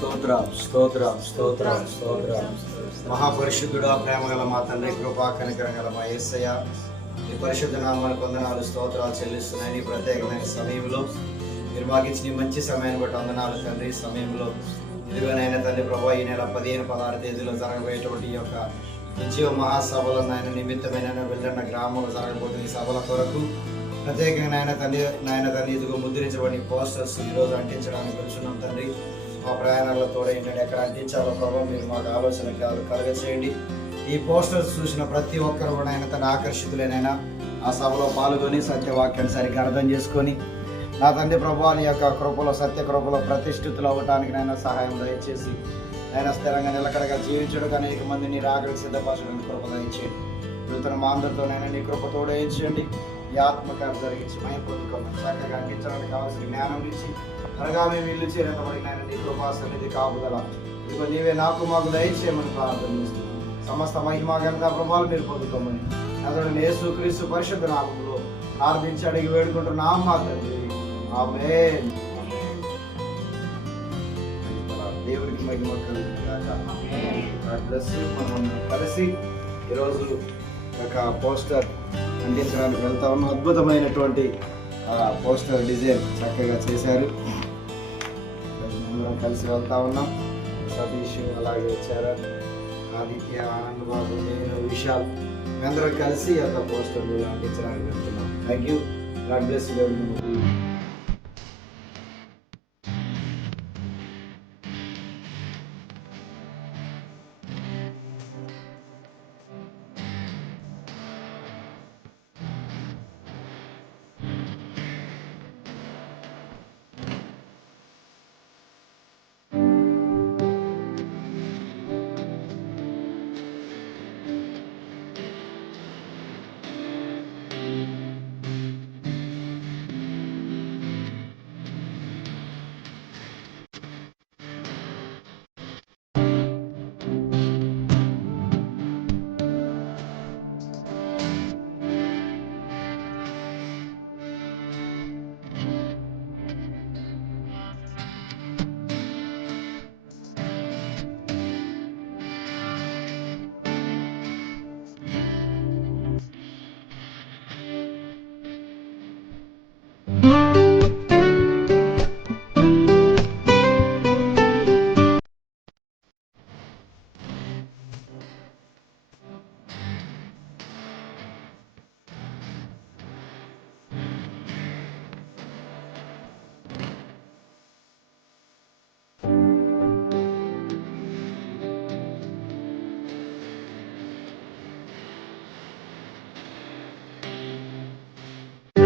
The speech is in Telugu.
స్తోత్రం స్తోత్రం స్తోత్రం స్తోత్రం. మహాపరిశుద్ధుడా, ప్రేమ గల మా తండ్రి, కృపా కనికరం గల మా యేసయ్య, ఈ పరిశుద్ధ నామానికి వందనాలు స్తోత్రాలు చెల్లిస్తున్నాయి. ఈ ప్రత్యేకమైన సమయంలో మీరు మాకు ఇచ్చిన మంచి సమయాన్ని బట్టి వందనాలు తండ్రి. సమయంలో ఇదిగోనైనా తండ్రి ప్రభా, ఈ నెల 15-16 తేదీలో జరగబోయేటువంటి ఈ యొక్క ఉద్యోగ మహాసభలో నాయన నిమిత్తమైన వెళ్ళిన గ్రామంలో జరగబోతున్న ఈ సభల కొరకు ప్రత్యేకంగా నాయన తండ్రి ఇదిగో ముద్రించబడిన పోస్టర్స్ ఈరోజు అంటించడానికి వచ్చున్నాం తండ్రి. మా ప్రయాణాల్లో తోడైందండి, ఎక్కడ అంటించాలో ప్రభావ మీరు మాకు ఆలోచన కలగచేయండి. ఈ పోస్టర్స్ చూసిన ప్రతి ఒక్కరు కూడా ఆయన తన ఆకర్షితులైనా ఆ సభలో పాల్గొని సత్యవాక్యాన్ని సరిగ్గా అర్థం చేసుకొని నా తండ్రి ప్రభావ నీ యొక్క కృపలో సత్య కృపలో ప్రతిష్ఠితులు అవ్వటానికి నైనా సహాయం దయచేసి ఆయన స్థిరంగా నిలకడగా జీవించడానికి అనేక మంది నీ రాకడికి సిద్ధపరచడానికి కృప దయచేయండి. నూతన మా అందరితోనైనా నీ కృప తోడయించండి. ఈ ఆత్మకారం జరిగించి మేము పొందుకోమని చక్కగా అందించడానికి కావాల్సిన జ్ఞానం ఇచ్చి త్వరగా మేము ఇల్లు చేరేటబడిన నీ కృపా సన్నిధి కాపుదల ఇదిగో నీవే నాకు మాకు దయచేయమని ప్రార్థన చేస్తున్నాను. సమస్త మహిమా ఘనత ప్రభావాలు మీరు పొందుకోమని అతడు యేసుక్రీస్తు పరిశుద్ధ నామములో ప్రార్థించి అడిగి వేడుకుంటున్నాం మా తండ్రి, ఆమేన్. దేవుడికి మహిమ కలుగుగాక. మనం కలిసి ఈరోజు ఒక పోస్టర్ అందించడానికి వెళ్తా ఉన్నాం. అద్భుతమైనటువంటి పోస్టర్ డిజైన్ చక్కగా చేశారు. అందరం కలిసి వెళ్తా ఉన్నాం. సతీష్ అలాగే వచ్చారు, ఆదిత్య, ఆనంద్ బాబు, నేను, విశాల్ అందరం కలిసి ఒక పోస్టర్ అందించడానికి వెళ్తున్నాం. Thank you. God bless you.